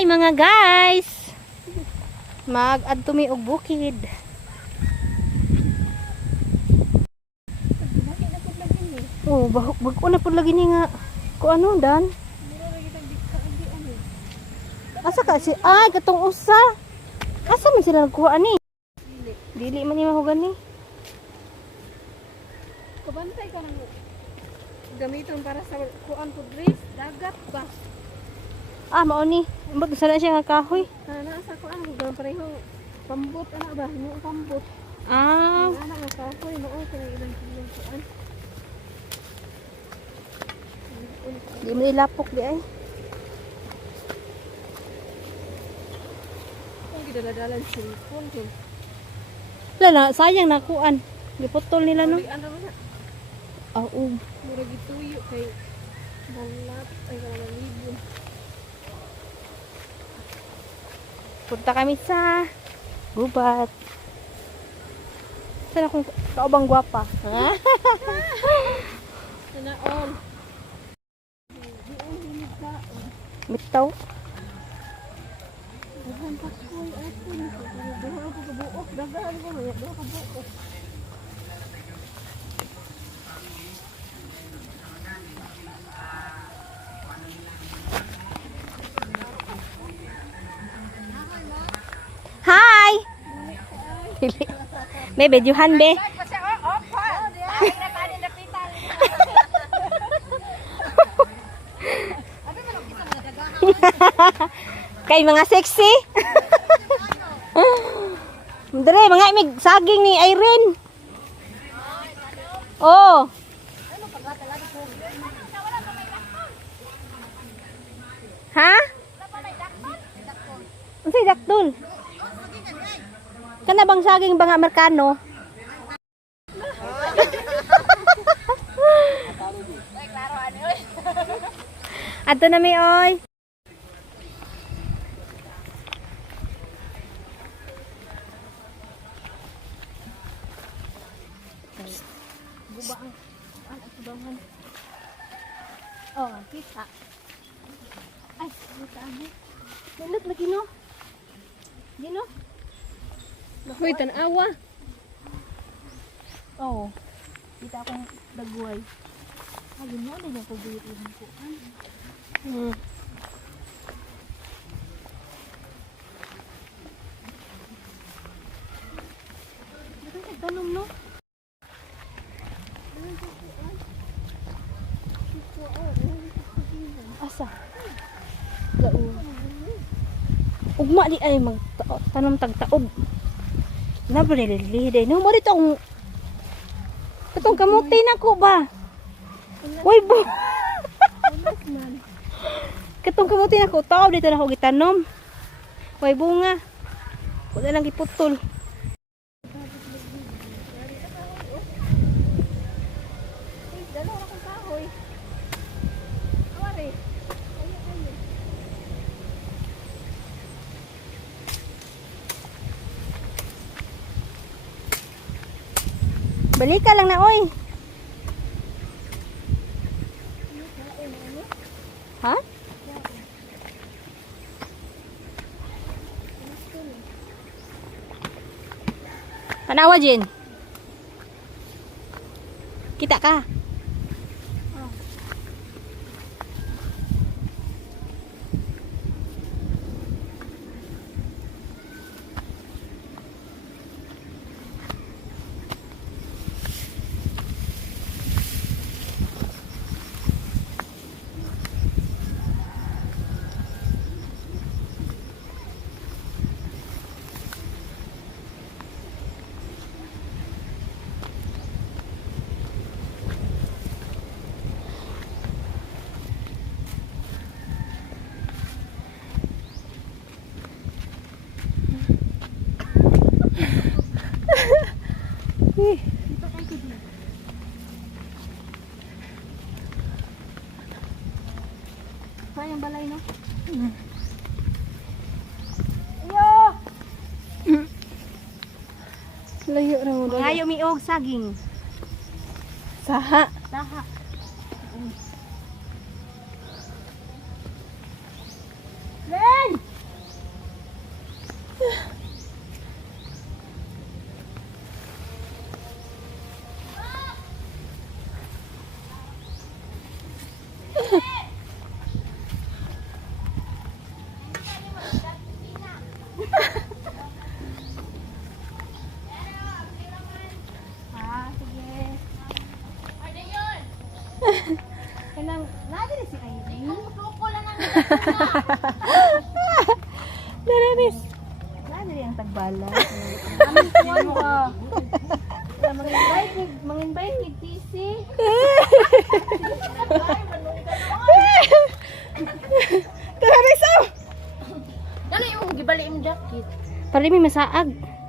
Hi mga guys. Mag-adto mi og bukid. Oh, bag-o na pud lagi ni nga. Ko ano dan? Asa ka si ay katong usa. Asa man sila nagkuha ani? Dili man ni mahugan ni. Kabantay ka nang gamiton para sa kuan ko dress, dagat ba? Ah, mao ni. Ambot sana siya nga kahoy. Ana sa kuan ko gan pareho pambot ana ba? Mo pambot. Ah, Ana nga kahoy mao sa ilang kilo kuan. di mo ilapok di ay. Ang gidala-dalan cellphone ko. Wala na, sayang na kuan. Giputol nila no. Ano na? Oo. Mura gituyo kay balat ay kalalibo. Punta kami sa gubat. Sana akong kaubang gwapa. Ha? Sana all. Bitaw. Dagan pa koy ato ni ko. Duha ko kabuok, dagan ko duha ka buok. Hi! May bedyuhan be. Kay mga sexy. Dre, mga imig saging ni Irene. Oh. Ha? Unsay dakdol? Kana bang saging bang Amerikano? Ato na mi oy. Subangan. Oh, kita. Ay, kita ano? Nindot lagi no. Gino? Hoy, tanawa. Oh. Kita akong dagway. Ayun mo din ako birin ko. Hmm. Tanong no? Asa? Gao. Ugma di ay magtanom tagtaob. Na ba nililiday? No mo dito ang katong kamuti na ko ba? Uy bo. Katong kamuti na ko tao dito na ko gitanom. Uy bunga. Wala lang giputol. Dalawa akong kahoy. Awari. Balik ka lang na oy. Ha? Tanawa Jin. Kita ka. Sayang balay no? Layo na mo. Ngayo miog saging. Saha. Saha. Len! Sige. Kanang, nadiri si Ivy. Daranis. Nadiri ang tagbala. Amin kuwan ba? Mangin-bay ni TC. Daranis oh. Ano yung gibali yung jacket? Para may masaag.